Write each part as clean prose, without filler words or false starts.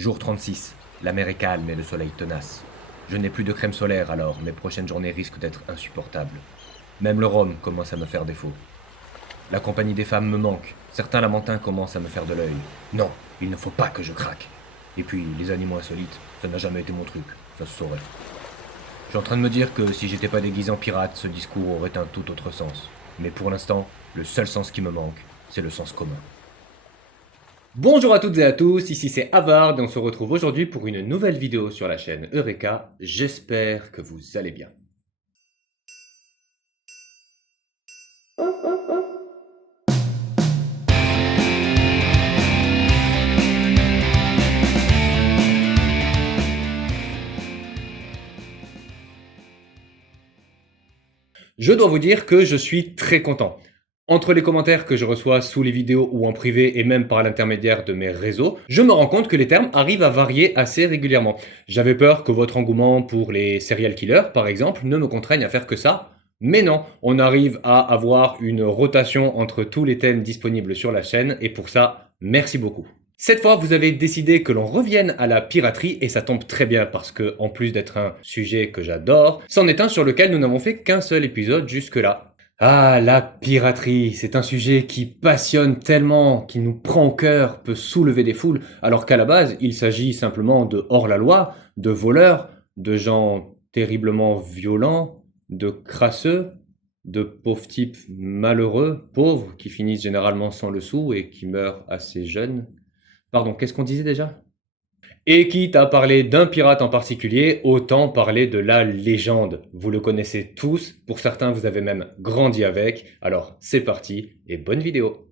Jour 36. La mer est calme et le soleil tenace. Je n'ai plus de crème solaire alors, mes prochaines journées risquent d'être insupportables. Même le rhum commence à me faire défaut. La compagnie des femmes me manque. Certains lamentins commencent à me faire de l'œil. Non, il ne faut pas que je craque. Et puis, les animaux insolites, ça n'a jamais été mon truc, ça se saurait. Je suis en train de me dire que si j'étais pas déguisé en pirate, ce discours aurait un tout autre sens. Mais pour l'instant, le seul sens qui me manque, c'est le sens commun. Bonjour à toutes et à tous, ici c'est Havard et on se retrouve aujourd'hui pour une nouvelle vidéo sur la chaîne Eureka. J'espère que vous allez bien. Je dois vous dire que je suis très content. Entre les commentaires que je reçois sous les vidéos ou en privé et même par l'intermédiaire de mes réseaux, je me rends compte que les termes arrivent à varier assez régulièrement. J'avais peur que votre engouement pour les serial killers, par exemple, ne me contraigne à faire que ça. Mais non, on arrive à avoir une rotation entre tous les thèmes disponibles sur la chaîne et pour ça, merci beaucoup. Cette fois, vous avez décidé que l'on revienne à la piraterie et ça tombe très bien parce que, en plus d'être un sujet que j'adore, c'en est un sur lequel nous n'avons fait qu'un seul épisode jusque-là. Ah, la piraterie, c'est un sujet qui passionne tellement, qui nous prend au cœur, peut soulever des foules, alors qu'à la base, il s'agit simplement de hors-la-loi, de voleurs, de gens terriblement violents, de crasseux, de pauvres types malheureux, pauvres, qui finissent généralement sans le sou et qui meurent assez jeunes. Pardon, qu'est-ce qu'on disait déjà? Et quitte à parler d'un pirate en particulier, autant parler de la légende. Vous le connaissez tous, pour certains vous avez même grandi avec, alors c'est parti et bonne vidéo.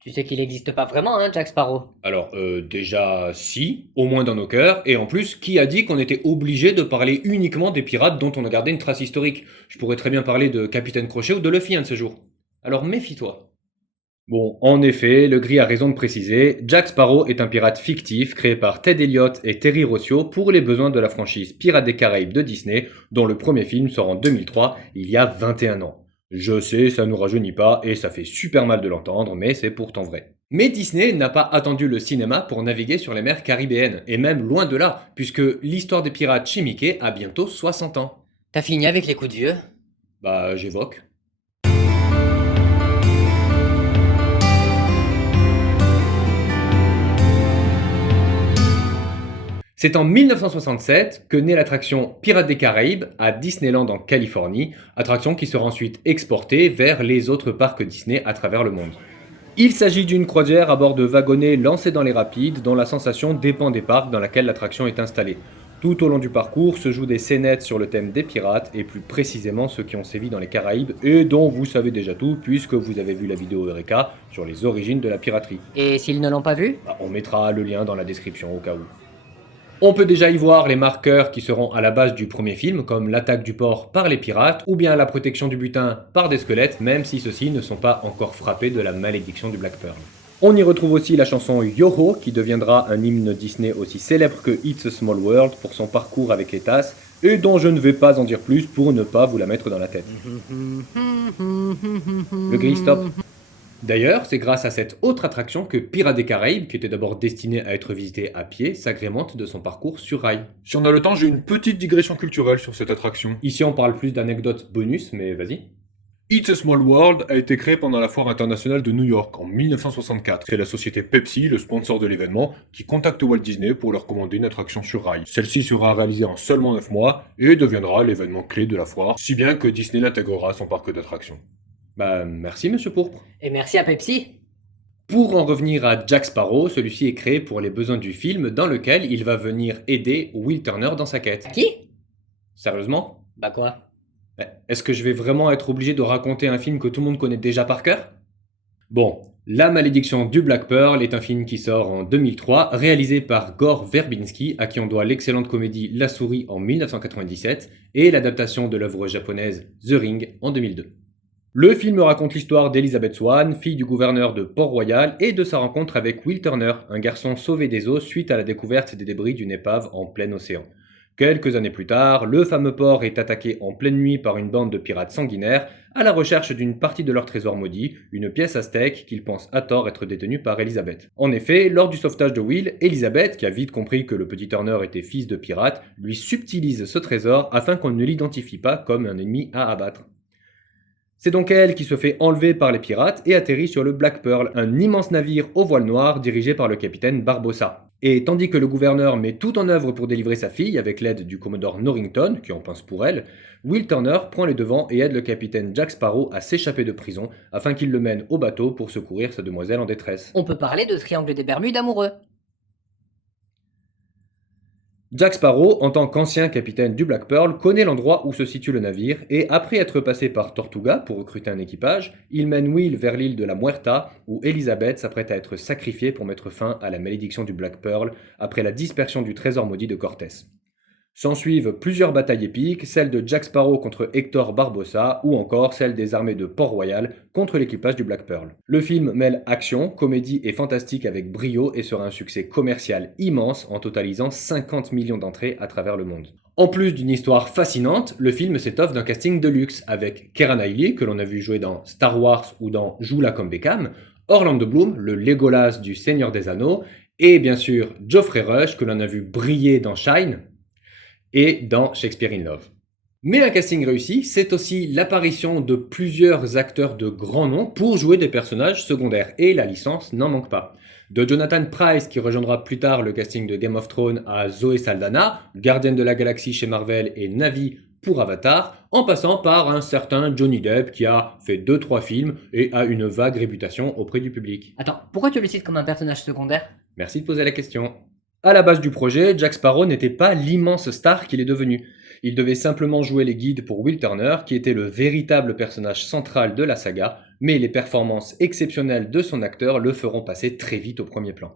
Tu sais qu'il n'existe pas vraiment, hein, Jack Sparrow? Alors déjà si, au moins dans nos cœurs, et en plus, qui a dit qu'on était obligé de parler uniquement des pirates dont on a gardé une trace historique? Je pourrais très bien parler de Capitaine Crochet ou de Luffy un de ces jours. Alors méfie-toi. Bon, en effet, le Gris a raison de préciser, Jack Sparrow est un pirate fictif créé par Ted Elliott et Terry Rossio pour les besoins de la franchise Pirates des Caraïbes de Disney, dont le premier film sort en 2003, il y a 21 ans. Je sais, ça nous rajeunit pas et ça fait super mal de l'entendre, mais c'est pourtant vrai. Mais Disney n'a pas attendu le cinéma pour naviguer sur les mers caribéennes, et même loin de là, puisque l'histoire des pirates chez Mickey a bientôt 60 ans. T'as fini avec les coups de vieux? Bah, j'évoque. C'est en 1967 que naît l'attraction Pirates des Caraïbes à Disneyland en Californie, attraction qui sera ensuite exportée vers les autres parcs Disney à travers le monde. Il s'agit d'une croisière à bord de wagonnets lancés dans les rapides dont la sensation dépend des parcs dans lesquels l'attraction est installée. Tout au long du parcours se jouent des scénettes sur le thème des pirates et plus précisément ceux qui ont sévi dans les Caraïbes et dont vous savez déjà tout puisque vous avez vu la vidéo Eureka sur les origines de la piraterie. Et s'ils ne l'ont pas vu? On mettra le lien dans la description au cas où. On peut déjà y voir les marqueurs qui seront à la base du premier film, comme l'attaque du port par les pirates, ou bien la protection du butin par des squelettes, même si ceux-ci ne sont pas encore frappés de la malédiction du Black Pearl. On y retrouve aussi la chanson Yo-Ho, qui deviendra un hymne Disney aussi célèbre que It's a Small World pour son parcours avec les tasses, et dont je ne vais pas en dire plus pour ne pas vous la mettre dans la tête. Le gris stop. D'ailleurs, c'est grâce à cette autre attraction que Pirates des Caraïbes, qui était d'abord destinée à être visitée à pied, s'agrémente de son parcours sur rail. Si on a le temps, j'ai une petite digression culturelle sur cette attraction. Ici, on parle plus d'anecdotes bonus, mais vas-y. It's a Small World a été créé pendant la foire internationale de New York en 1964. C'est la société Pepsi, le sponsor de l'événement, qui contacte Walt Disney pour leur commander une attraction sur rail. Celle-ci sera réalisée en seulement 9 mois et deviendra l'événement clé de la foire, si bien que Disney l'intégrera à son parc d'attractions. Bah, merci Monsieur Pourpre. Et merci à Pepsi. Pour en revenir à Jack Sparrow, celui-ci est créé pour les besoins du film dans lequel il va venir aider Will Turner dans sa quête. Qui? Sérieusement? Bah quoi? Est-ce que je vais vraiment être obligé de raconter un film que tout le monde connaît déjà par cœur? Bon, La Malédiction du Black Pearl est un film qui sort en 2003, réalisé par Gore Verbinski, à qui on doit l'excellente comédie La Souris en 1997, et l'adaptation de l'œuvre japonaise The Ring en 2002. Le film raconte l'histoire d'Elizabeth Swann, fille du gouverneur de Port-Royal, et de sa rencontre avec Will Turner, un garçon sauvé des eaux suite à la découverte des débris d'une épave en plein océan. Quelques années plus tard, le fameux port est attaqué en pleine nuit par une bande de pirates sanguinaires à la recherche d'une partie de leur trésor maudit, une pièce aztèque qu'ils pensent à tort être détenue par Elizabeth. En effet, lors du sauvetage de Will, Elizabeth, qui a vite compris que le petit Turner était fils de pirate, lui subtilise ce trésor afin qu'on ne l'identifie pas comme un ennemi à abattre. C'est donc elle qui se fait enlever par les pirates et atterrit sur le Black Pearl, un immense navire aux voiles noires dirigé par le capitaine Barbossa. Et tandis que le gouverneur met tout en œuvre pour délivrer sa fille avec l'aide du commodore Norrington, qui en pense pour elle, Will Turner prend les devants et aide le capitaine Jack Sparrow à s'échapper de prison afin qu'il le mène au bateau pour secourir sa demoiselle en détresse. On peut parler de triangle des Bermudes amoureux. Jack Sparrow, en tant qu'ancien capitaine du Black Pearl, connaît l'endroit où se situe le navire et, après être passé par Tortuga pour recruter un équipage, il mène Will vers l'île de la Muerta où Elizabeth s'apprête à être sacrifiée pour mettre fin à la malédiction du Black Pearl après la dispersion du trésor maudit de Cortés. S'ensuivent plusieurs batailles épiques, celle de Jack Sparrow contre Hector Barbossa ou encore celle des armées de Port-Royal contre l'équipage du Black Pearl. Le film mêle action, comédie et fantastique avec brio et sera un succès commercial immense en totalisant 50 millions d'entrées à travers le monde. En plus d'une histoire fascinante, le film s'étoffe d'un casting de luxe avec Keira Knightley que l'on a vu jouer dans Star Wars ou dans Joue-la comme Beckham, Orlando Bloom, le Legolas du Seigneur des Anneaux, et bien sûr Geoffrey Rush que l'on a vu briller dans Shine et dans Shakespeare in Love. Mais un casting réussi, c'est aussi l'apparition de plusieurs acteurs de grand nom pour jouer des personnages secondaires, et la licence n'en manque pas. De Jonathan Pryce, qui rejoindra plus tard le casting de Game of Thrones, à Zoé Saldana, gardienne de la galaxie chez Marvel et Na'vi pour Avatar, en passant par un certain Johnny Depp qui a fait 2-3 films et a une vague réputation auprès du public. Attends, pourquoi tu le cites comme un personnage secondaire? Merci de poser la question. À la base du projet, Jack Sparrow n'était pas l'immense star qu'il est devenu. Il devait simplement jouer les guides pour Will Turner, qui était le véritable personnage central de la saga, mais les performances exceptionnelles de son acteur le feront passer très vite au premier plan.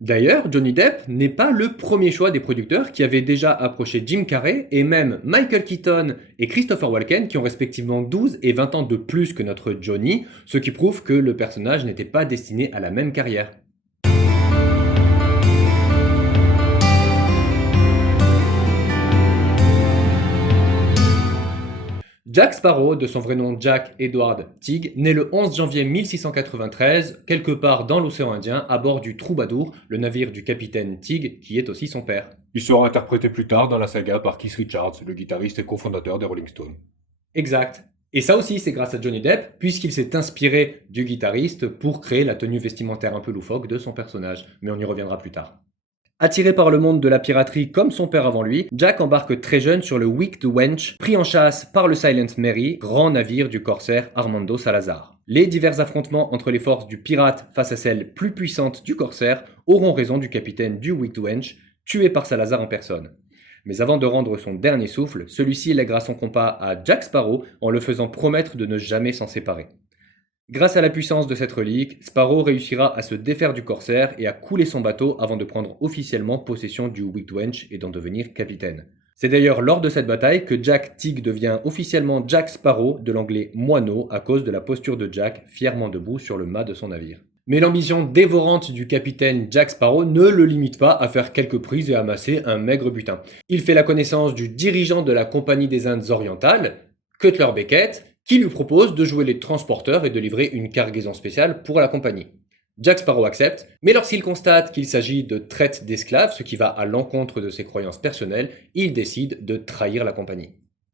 D'ailleurs, Johnny Depp n'est pas le premier choix des producteurs qui avaient déjà approché Jim Carrey et même Michael Keaton et Christopher Walken qui ont respectivement 12 et 20 ans de plus que notre Johnny, ce qui prouve que le personnage n'était pas destiné à la même carrière. Jack Sparrow, de son vrai nom Jack Edward Teague, naît le 11 janvier 1693, quelque part dans l'océan Indien, à bord du Troubadour, le navire du capitaine Teague, qui est aussi son père. Il sera interprété plus tard dans la saga par Keith Richards, le guitariste et cofondateur des Rolling Stones. Exact. Et ça aussi, c'est grâce à Johnny Depp, puisqu'il s'est inspiré du guitariste pour créer la tenue vestimentaire un peu loufoque de son personnage, mais on y reviendra plus tard. Attiré par le monde de la piraterie comme son père avant lui, Jack embarque très jeune sur le Wicked Wench, pris en chasse par le Silent Mary, grand navire du corsaire Armando Salazar. Les divers affrontements entre les forces du pirate face à celles plus puissantes du corsaire auront raison du capitaine du Wicked Wench, tué par Salazar en personne. Mais avant de rendre son dernier souffle, celui-ci lèguera son compas à Jack Sparrow en le faisant promettre de ne jamais s'en séparer. Grâce à la puissance de cette relique, Sparrow réussira à se défaire du corsaire et à couler son bateau avant de prendre officiellement possession du Wicked Wench et d'en devenir capitaine. C'est d'ailleurs lors de cette bataille que Jack Teague devient officiellement Jack Sparrow, de l'anglais moineau, à cause de la posture de Jack fièrement debout sur le mât de son navire. Mais l'ambition dévorante du capitaine Jack Sparrow ne le limite pas à faire quelques prises et amasser un maigre butin. Il fait la connaissance du dirigeant de la Compagnie des Indes orientales, Cutler Beckett, qui lui propose de jouer les transporteurs et de livrer une cargaison spéciale pour la compagnie. Jack Sparrow accepte, mais lorsqu'il constate qu'il s'agit de traite d'esclaves, ce qui va à l'encontre de ses croyances personnelles, il décide de trahir la compagnie.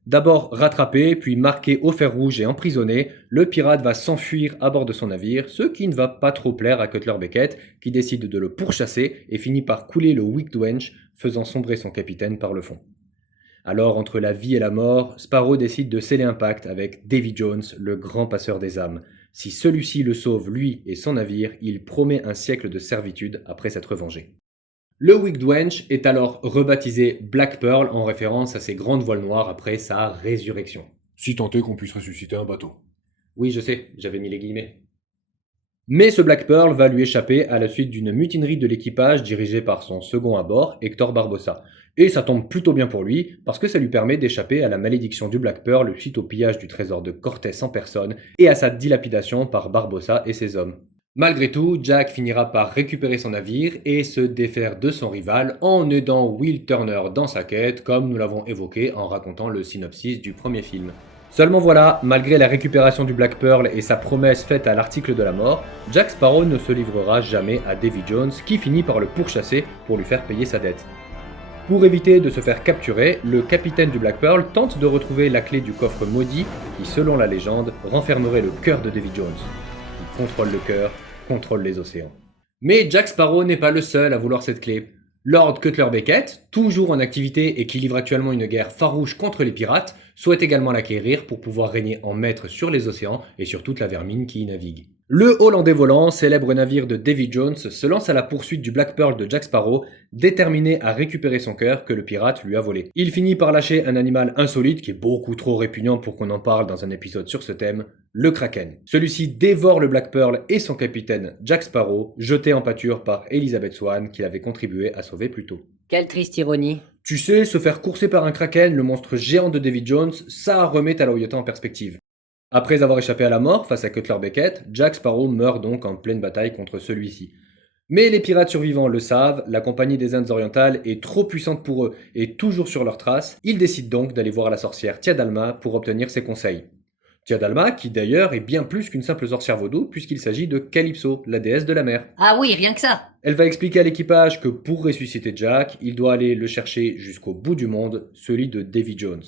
D'abord rattrapé, puis marqué au fer rouge et emprisonné, le pirate va s'enfuir à bord de son navire, ce qui ne va pas trop plaire à Cutler Beckett, qui décide de le pourchasser et finit par couler le Wicked Wench, faisant sombrer son capitaine par le fond. Alors, entre la vie et la mort, Sparrow décide de sceller un pacte avec Davy Jones, le grand passeur des âmes. Si celui-ci le sauve, lui et son navire, il promet un siècle de servitude après s'être vengé. Le Wicked Wench est alors rebaptisé Black Pearl en référence à ses grandes voiles noires après sa résurrection. Si tant est qu'on puisse ressusciter un bateau. Oui, je sais, j'avais mis les guillemets. Mais ce Black Pearl va lui échapper à la suite d'une mutinerie de l'équipage dirigée par son second à bord, Hector Barbossa. Et ça tombe plutôt bien pour lui, parce que ça lui permet d'échapper à la malédiction du Black Pearl suite au pillage du trésor de Cortés en personne et à sa dilapidation par Barbossa et ses hommes. Malgré tout, Jack finira par récupérer son navire et se défaire de son rival en aidant Will Turner dans sa quête, comme nous l'avons évoqué en racontant le synopsis du premier film. Seulement voilà, malgré la récupération du Black Pearl et sa promesse faite à l'article de la mort, Jack Sparrow ne se livrera jamais à Davy Jones qui finit par le pourchasser pour lui faire payer sa dette. Pour éviter de se faire capturer, le capitaine du Black Pearl tente de retrouver la clé du coffre maudit qui, selon la légende, renfermerait le cœur de Davy Jones. Il contrôle le cœur, contrôle les océans. Mais Jack Sparrow n'est pas le seul à vouloir cette clé. Lord Cutler Beckett, toujours en activité et qui livre actuellement une guerre farouche contre les pirates, souhaite également l'acquérir pour pouvoir régner en maître sur les océans et sur toute la vermine qui y navigue. Le Hollandais volant, célèbre navire de Davy Jones, se lance à la poursuite du Black Pearl de Jack Sparrow, déterminé à récupérer son cœur que le pirate lui a volé. Il finit par lâcher un animal insolite qui est beaucoup trop répugnant pour qu'on en parle dans un épisode sur ce thème, le Kraken. Celui-ci dévore le Black Pearl et son capitaine Jack Sparrow, jeté en pâture par Elizabeth Swann qu'il avait contribué à sauver plus tôt. Quelle triste ironie. Tu sais, se faire courser par un Kraken, le monstre géant de Davy Jones, ça remet Talaoyota en perspective. Après avoir échappé à la mort face à Cutler Beckett, Jack Sparrow meurt donc en pleine bataille contre celui-ci. Mais les pirates survivants le savent, la compagnie des Indes orientales est trop puissante pour eux et toujours sur leurs traces, ils décident donc d'aller voir la sorcière Tia Dalma pour obtenir ses conseils. Tia Dalma, qui d'ailleurs est bien plus qu'une simple sorcière vaudou puisqu'il s'agit de Calypso, la déesse de la mer. Ah oui, rien que ça. Elle va expliquer à l'équipage que pour ressusciter Jack, il doit aller le chercher jusqu'au bout du monde, celui de Davy Jones.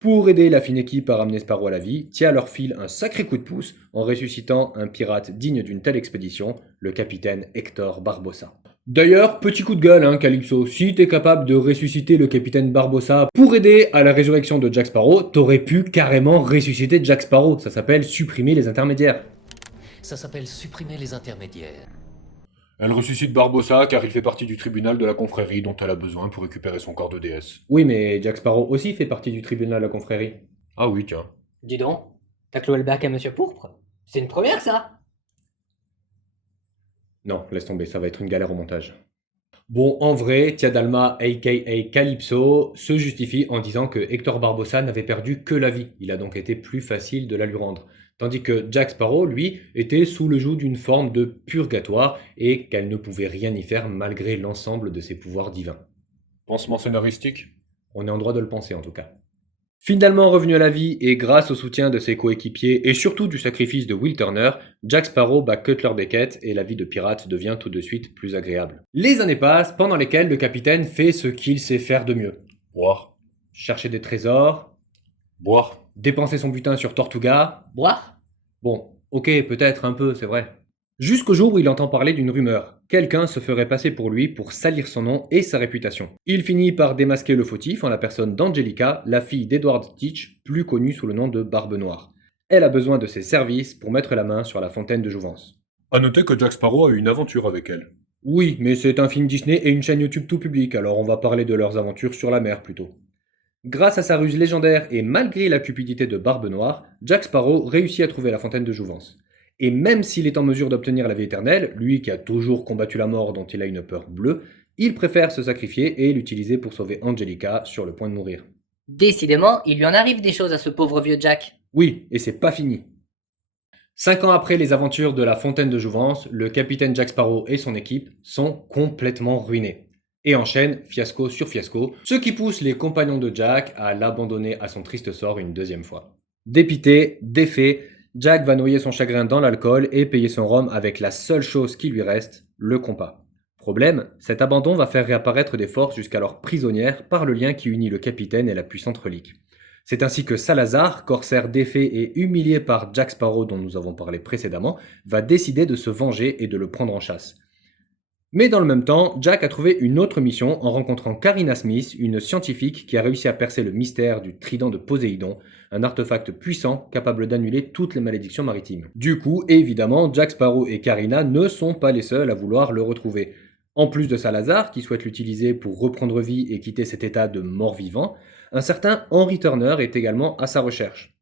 Pour aider la fine équipe à ramener Sparrow à la vie, Tia leur file un sacré coup de pouce en ressuscitant un pirate digne d'une telle expédition, le capitaine Hector Barbossa. D'ailleurs, petit coup de gueule, Calypso, si t'es capable de ressusciter le capitaine Barbossa pour aider à la résurrection de Jack Sparrow, t'aurais pu carrément ressusciter Jack Sparrow, ça s'appelle supprimer les intermédiaires. Ça s'appelle supprimer les intermédiaires. Elle ressuscite Barbossa car il fait partie du tribunal de la confrérie dont elle a besoin pour récupérer son corps de déesse. Oui, mais Jack Sparrow aussi fait partie du tribunal de la confrérie. Ah oui, tiens. Dis donc, t'as cloué le bec à Monsieur Pourpre? C'est une première, ça. Non, laisse tomber, ça va être une galère au montage. Bon, en vrai, Tia Dalma, aka Calypso, se justifie en disant que Hector Barbossa n'avait perdu que la vie. Il a donc été plus facile de la lui rendre. Tandis que Jack Sparrow, lui, était sous le joug d'une forme de purgatoire et qu'elle ne pouvait rien y faire malgré l'ensemble de ses pouvoirs divins. Pansement scénaristique? On est en droit de le penser en tout cas. Finalement revenu à la vie et grâce au soutien de ses coéquipiers et surtout du sacrifice de Will Turner, Jack Sparrow bat Cutler Beckett et la vie de pirate devient tout de suite plus agréable. Les années passent pendant lesquelles le capitaine fait ce qu'il sait faire de mieux. Boire. Chercher des trésors, Boire. dépenser son butin sur Tortuga. Boire? Bon, ok, peut-être un peu, c'est vrai. Jusqu'au jour où il entend parler d'une rumeur. Quelqu'un se ferait passer pour lui pour salir son nom et sa réputation. Il finit par démasquer le fautif en la personne d'Angelica, la fille d'Edward Teach, plus connue sous le nom de Barbe Noire. Elle a besoin de ses services pour mettre la main sur la fontaine de jouvence. A noter que Jack Sparrow a eu une aventure avec elle. Oui, mais c'est un film Disney et une chaîne YouTube tout public, alors on va parler de leurs aventures sur la mer plutôt. Grâce à sa ruse légendaire et malgré la cupidité de Barbe Noire, Jack Sparrow réussit à trouver la fontaine de jouvence. Et même s'il est en mesure d'obtenir la vie éternelle, lui qui a toujours combattu la mort dont il a une peur bleue, il préfère se sacrifier et l'utiliser pour sauver Angelica sur le point de mourir. Décidément, il lui en arrive des choses à ce pauvre vieux Jack. Oui, et c'est pas fini. 5 ans après les aventures de la fontaine de jouvence, le capitaine Jack Sparrow et son équipe sont complètement ruinés. Et enchaînent fiasco sur fiasco, ce qui pousse les compagnons de Jack à l'abandonner à son triste sort une deuxième fois. Dépité, défait, Jack va noyer son chagrin dans l'alcool et payer son rhum avec la seule chose qui lui reste, le compas. Problème, cet abandon va faire réapparaître des forces jusqu'alors prisonnières par le lien qui unit le capitaine et la puissante relique. C'est ainsi que Salazar, corsaire défait et humilié par Jack Sparrow dont nous avons parlé précédemment, va décider de se venger et de le prendre en chasse. Mais dans le même temps, Jack a trouvé une autre mission en rencontrant Karina Smith, une scientifique qui a réussi à percer le mystère du trident de Poséidon, un artefact puissant capable d'annuler toutes les malédictions maritimes. Du coup, évidemment, Jack Sparrow et Karina ne sont pas les seuls à vouloir le retrouver. En plus de Salazar, qui souhaite l'utiliser pour reprendre vie et quitter cet état de mort-vivant, un certain Henry Turner est également à sa recherche.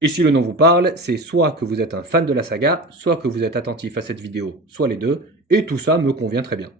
Et si le nom vous parle, c'est soit que vous êtes un fan de la saga, soit que vous êtes attentif à cette vidéo, soit les deux, et tout ça me convient très bien.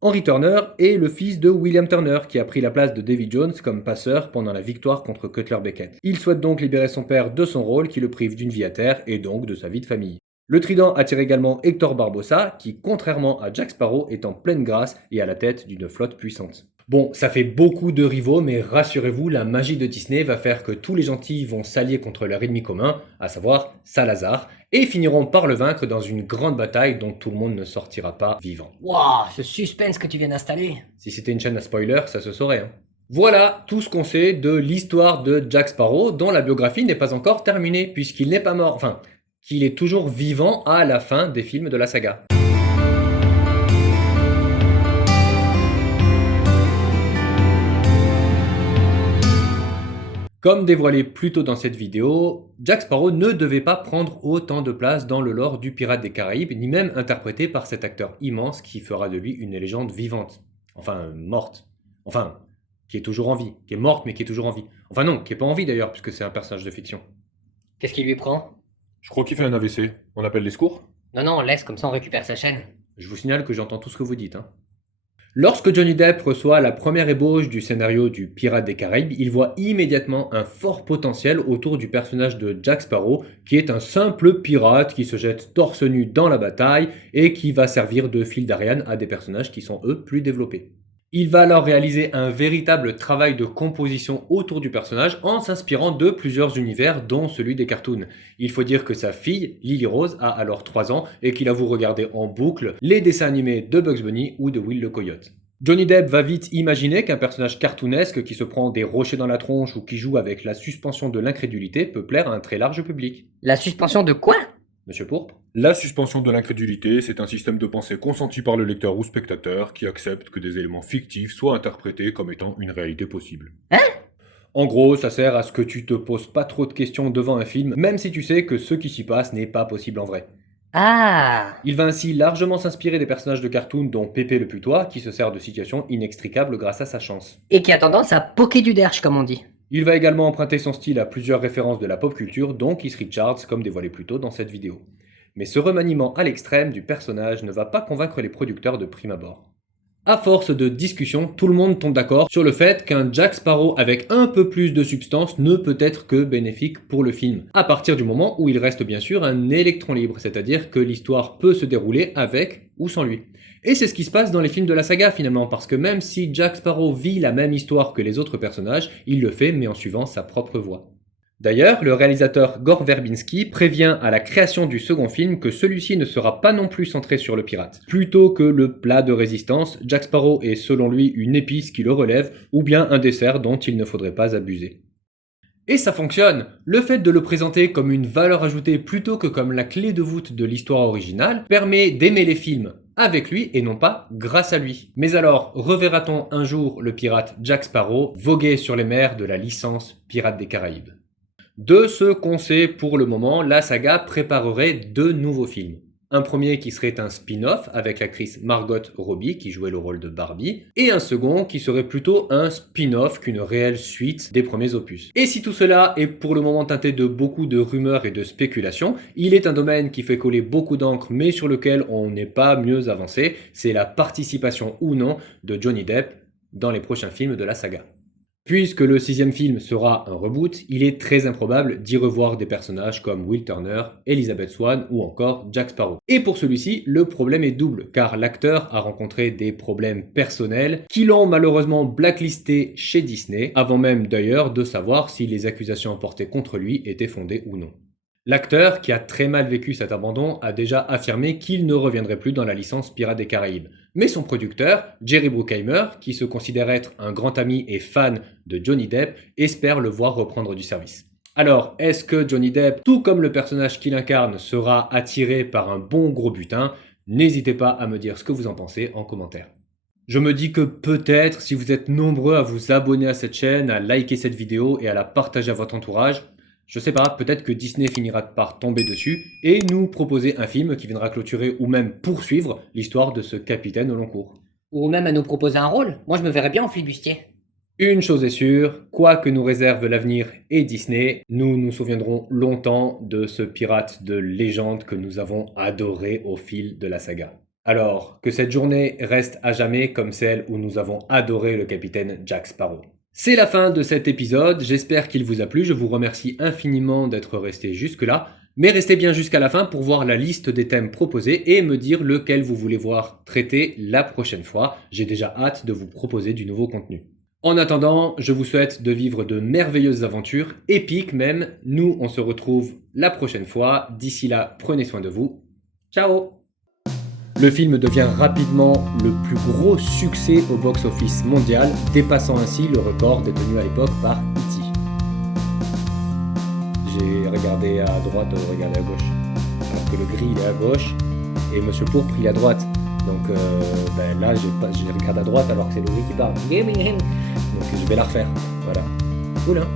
Henry Turner est le fils de William Turner qui a pris la place de Davy Jones comme passeur pendant la victoire contre Cutler Beckett. Il souhaite donc libérer son père de son rôle qui le prive d'une vie à terre et donc de sa vie de famille. Le trident attire également Hector Barbossa, qui, contrairement à Jack Sparrow, est en pleine grâce et à la tête d'une flotte puissante. Bon, ça fait beaucoup de rivaux, mais rassurez-vous, la magie de Disney va faire que tous les gentils vont s'allier contre leur ennemi commun, à savoir Salazar, et finiront par le vaincre dans une grande bataille dont tout le monde ne sortira pas vivant. Waouh, ce suspense que tu viens d'installer. Si c'était une chaîne à spoiler, ça se saurait. Hein. Voilà tout ce qu'on sait de l'histoire de Jack Sparrow, dont la biographie n'est pas encore terminée, puisqu'il n'est pas mort, enfin, qu'il est toujours vivant à la fin des films de la saga. Comme dévoilé plus tôt dans cette vidéo, Jack Sparrow ne devait pas prendre autant de place dans le lore du Pirate des Caraïbes, ni même interprété par cet acteur immense qui fera de lui une légende vivante. Enfin, morte. Enfin, qui est toujours en vie. Qui est morte mais qui est toujours en vie. Enfin non, qui est pas en vie d'ailleurs, puisque c'est un personnage de fiction. Qu'est-ce qui lui prend? Je crois qu'il fait un AVC. On appelle les secours? Non, non, laisse, comme ça on récupère sa chaîne. Je vous signale que j'entends tout ce que vous dites. Hein. Lorsque Johnny Depp reçoit la première ébauche du scénario du Pirate des Caraïbes, il voit immédiatement un fort potentiel autour du personnage de Jack Sparrow, qui est un simple pirate qui se jette torse nu dans la bataille et qui va servir de fil d'Ariane à des personnages qui sont eux plus développés. Il va alors réaliser un véritable travail de composition autour du personnage en s'inspirant de plusieurs univers dont celui des cartoons. Il faut dire que sa fille, Lily Rose, a alors 3 ans et qu'il avoue regarder en boucle les dessins animés de Bugs Bunny ou de Will le Coyote. Johnny Depp va vite imaginer qu'un personnage cartoonesque qui se prend des rochers dans la tronche ou qui joue avec la suspension de l'incrédulité peut plaire à un très large public. La suspension de quoi? Monsieur Pourpre? La suspension de l'incrédulité, c'est un système de pensée consenti par le lecteur ou spectateur qui accepte que des éléments fictifs soient interprétés comme étant une réalité possible. En gros, ça sert à ce que tu te poses pas trop de questions devant un film, même si tu sais que ce qui s'y passe n'est pas possible en vrai. Ah! Il va ainsi largement s'inspirer des personnages de cartoon dont Pépé le putois, qui se sert de situations inextricables grâce à sa chance. Et qui a tendance à poker du derche, comme on dit. Il va également emprunter son style à plusieurs références de la pop culture, dont Keith Richards, comme dévoilé plus tôt dans cette vidéo. Mais ce remaniement à l'extrême du personnage ne va pas convaincre les producteurs de prime abord. À force de discussion, tout le monde tombe d'accord sur le fait qu'un Jack Sparrow avec un peu plus de substance ne peut être que bénéfique pour le film, à partir du moment où il reste bien sûr un électron libre, c'est-à-dire que l'histoire peut se dérouler avec ou sans lui. Et c'est ce qui se passe dans les films de la saga finalement, parce que même si Jack Sparrow vit la même histoire que les autres personnages, il le fait mais en suivant sa propre voie. D'ailleurs, le réalisateur Gore Verbinski prévient à la création du second film que celui-ci ne sera pas non plus centré sur le pirate. Plutôt que le plat de résistance, Jack Sparrow est selon lui une épice qui le relève, ou bien un dessert dont il ne faudrait pas abuser. Et ça fonctionne! Le fait de le présenter comme une valeur ajoutée plutôt que comme la clé de voûte de l'histoire originale permet d'aimer les films avec lui et non pas grâce à lui. Mais alors, reverra-t-on un jour le pirate Jack Sparrow voguer sur les mers de la licence Pirates des Caraïbes? De ce qu'on sait pour le moment, la saga préparerait 2 nouveaux films. Un premier qui serait un spin-off avec l'actrice Margot Robbie qui jouait le rôle de Barbie, et un second qui serait plutôt un spin-off qu'une réelle suite des premiers opus. Et si tout cela est pour le moment teinté de beaucoup de rumeurs et de spéculations, il est un domaine qui fait coller beaucoup d'encre mais sur lequel on n'est pas mieux avancé, c'est la participation ou non de Johnny Depp dans les prochains films de la saga. Puisque le 6e film sera un reboot, il est très improbable d'y revoir des personnages comme Will Turner, Elizabeth Swann ou encore Jack Sparrow. Et pour celui-ci, le problème est double, car l'acteur a rencontré des problèmes personnels qui l'ont malheureusement blacklisté chez Disney, avant même d'ailleurs de savoir si les accusations portées contre lui étaient fondées ou non. L'acteur, qui a très mal vécu cet abandon, a déjà affirmé qu'il ne reviendrait plus dans la licence Pirates des Caraïbes. Mais son producteur, Jerry Bruckheimer, qui se considère être un grand ami et fan de Johnny Depp, espère le voir reprendre du service. Alors, est-ce que Johnny Depp, tout comme le personnage qu'il incarne, sera attiré par un bon gros butin? N'hésitez pas à me dire ce que vous en pensez en commentaire. Je me dis que peut-être, si vous êtes nombreux à vous abonner à cette chaîne, à liker cette vidéo et à la partager à votre entourage, je sais pas, peut-être que Disney finira par tomber dessus et nous proposer un film qui viendra clôturer ou même poursuivre l'histoire de ce capitaine au long cours. Ou même à nous proposer un rôle. Moi je me verrais bien en flibustier. Une chose est sûre, quoi que nous réserve l'avenir et Disney, nous nous souviendrons longtemps de ce pirate de légende que nous avons adoré au fil de la saga. Alors, que cette journée reste à jamais comme celle où nous avons adoré le capitaine Jack Sparrow. C'est la fin de cet épisode, j'espère qu'il vous a plu, je vous remercie infiniment d'être resté jusque-là. Mais restez bien jusqu'à la fin pour voir la liste des thèmes proposés et me dire lequel vous voulez voir traité la prochaine fois. J'ai déjà hâte de vous proposer du nouveau contenu. En attendant, je vous souhaite de vivre de merveilleuses aventures, épiques même. Nous, on se retrouve la prochaine fois. D'ici là, prenez soin de vous. Ciao! Le film devient rapidement le plus gros succès au box-office mondial, dépassant ainsi le record détenu à l'époque par E.T. J'ai regardé à droite, regardé à gauche. Alors que le gris il est à gauche et Monsieur Pourpre il est à droite. Donc là j'ai regardé à droite alors que c'est le gris qui parle. Donc je vais la refaire. Voilà. Oula.